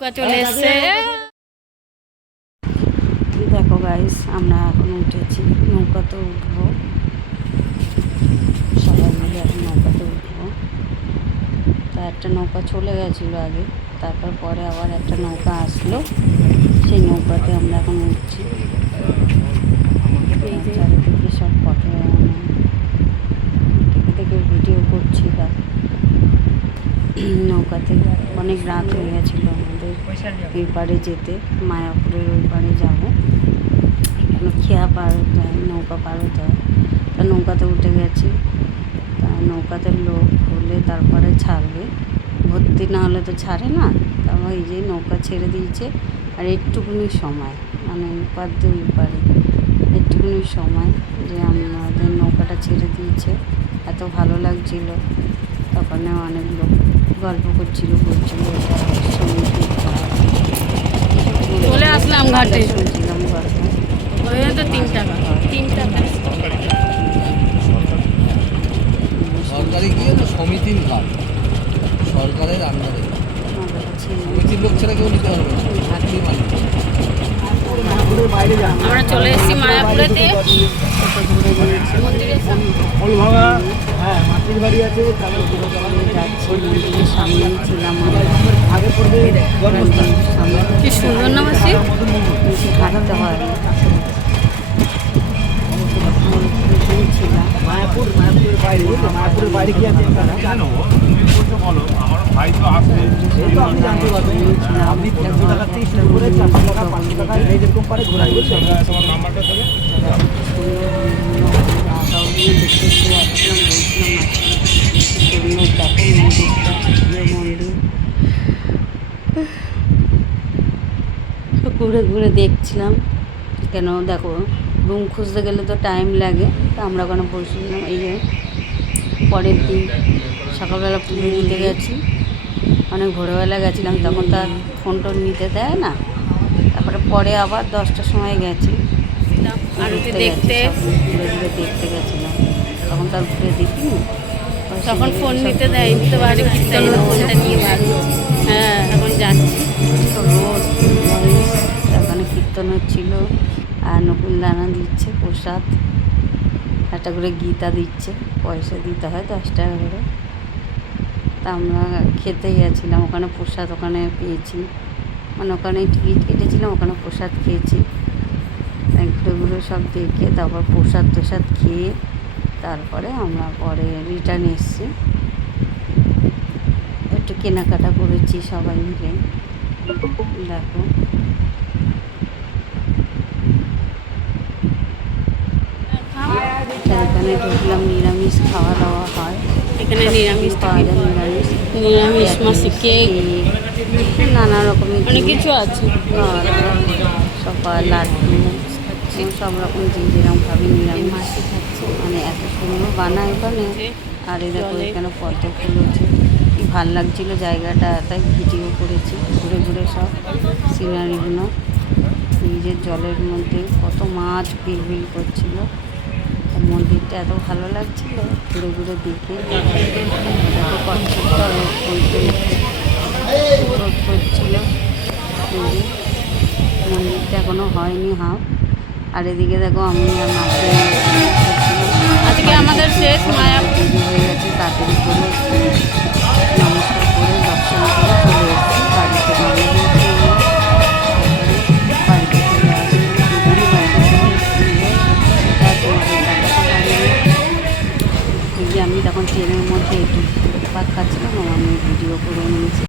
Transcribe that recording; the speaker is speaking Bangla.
চলে এসছে। দেখো গাইস, আমরা এখন উঠেছি, নৌকাতে উঠবো, সবাই মিলে এখন নৌকাতে উঠবো। তা একটা নৌকা চলে গেছিলো আগে, তারপর পরে আবার একটা নৌকা আসলো, সেই নৌকাতে আমরা এখন উঠছি। চারিদিকে সব ফটো থেকে ভিডিও করছি। বা নৌকাতে অনেক রাত হয়ে গেছিলো আমাদের এই পাড়ে যেতে, মায়াপুরের ওই পাড়ে যাবো। এখানে খেয়া পার হতে হয়, নৌকা পার হতে হয়। তা নৌকাতে উঠে গেছি। তা নৌকাতে লোক হলে তারপরে ছাড়বে, ভর্তি না হলে তো ছাড়ে না। তারপর এই যে নৌকা ছেড়ে দিয়েছে, আর একটুকুনি সময়, মানে পার দুই পারে একটুকুনি সময় যে আমাদের নৌকাটা ছেড়ে দিয়েছে। এত ভালো লাগছিল, তখন অনেক লোক গল্প করছিল, চলে আসলাম ঘাটে, শুনছিলাম গল্প। তো 3 টাকা সরকারি গিয়ে না সমিতির ঘাট, সরকারের আন্ডারে সমিতির লোক ছাড়া কেউ নিতে পারবে না, থাকলেই মালিক। আমরা চলে এসেছি মায়াপুরেতে, মন্দিরের সামনে ছিলাম, কি সুন্দর না মাসি, হাঁটাতে হয়। মায়াপুরের বাইরে কি আছে জানো? বলো, আমার ভাই তো আসে, আপনি জানতে পারবেন। আপনি 100 টাকা থেকে শুরু করে 400 টাকা 500 টাকা যেরকম পারে ঘোরা করছে। তোমার নাম্বারটা দেবে। ঘুরে ঘুরে দেখছিলাম, কেন দেখো রুম খুঁজতে গেলে তো টাইম লাগে। তা আমরা ওখানে বসেছিলাম। এই যে পরের দিন সকালবেলা পুজো দিতে গেছি, অনেক ভোরবেলা গেছিলাম, তখন তো আর ফোন টোন নিতে দেয় না। তারপরে পরে আবার 10টার সময় গেছি, আরতি দেখতে, ঘুরে ঘুরে দেখতে গেছিলাম। তখন তো আর ঘুরে দেখিনি, তখন ফোন নিতে দেয়, তো বাইরে কীর্তন ফোনটা নিয়ে বার হয়েছি। হ্যাঁ, এখন যাচ্ছি। রোদ ওখানে কীর্তন হচ্ছিল, আর নকুল দানা দিচ্ছে প্রসাদ, একটা করে গীতা দিচ্ছে, পয়সা দিতে হয় 10 টাকা করে। তা আমরা খেতে গেছিলাম, ওখানে প্রসাদ ওখানে পেয়েছি, মানে ওখানে টিকিট কেটেছিলাম, ওখানে প্রসাদ খেয়েছি। ঘুরে সব দেখে তারপর প্রসাদ টোসাদ খেয়ে তারপরে আমরা পরে রিটার্ন এসেছি। একটু কেনাকাটা করেছি সবাই মিলে। দেখো এখানে ঢুকলাম, নিরামিষ খাওয়া দাওয়া হয় এখানে নিরামিষ পাওয়া যায়, নিরামিষ নিরামিষ মাসি কেক, নানা রকমের অনেক কিছু আছে। সব লাড্ডু, সব রকম যে যেরকম খাবে নিরামিষ মাসি খাচ্ছে, মানে এত সুন্দর বানায় ওখানে। আর এই দেখো এখানে পদ্ম ফুল হচ্ছে, কি ভাল লাগছিলো জায়গাটা, তাই ভিডিও করেছি ঘুরে ঘুরে সব সিনারিগুলো। নিজের জলের মধ্যে কত মাছ বিলবিল করছিল, মন্দিরটা এত ভালো লাগছিল ঘুরে ঘুরে দেখে। দেখো কচ্ছপটা রোদ করছিল, মন্দিরটা এখনো হয়নি হাফ। আর এদিকে দেখো আমি আর মাকে আজকে আমাদের শেষ মায়াপুর হয়ে গেছে, তাড়াতাড়ি করে নমস্কার করে দর্শন করে চলে এসেছি বাড়িতে। বাড়িতে চলে আসি, এই যে আমি তখন ট্রেনের মধ্যে একটু পাক খাচ্ছিলাম, আমি ভিডিও করে নিয়েছি।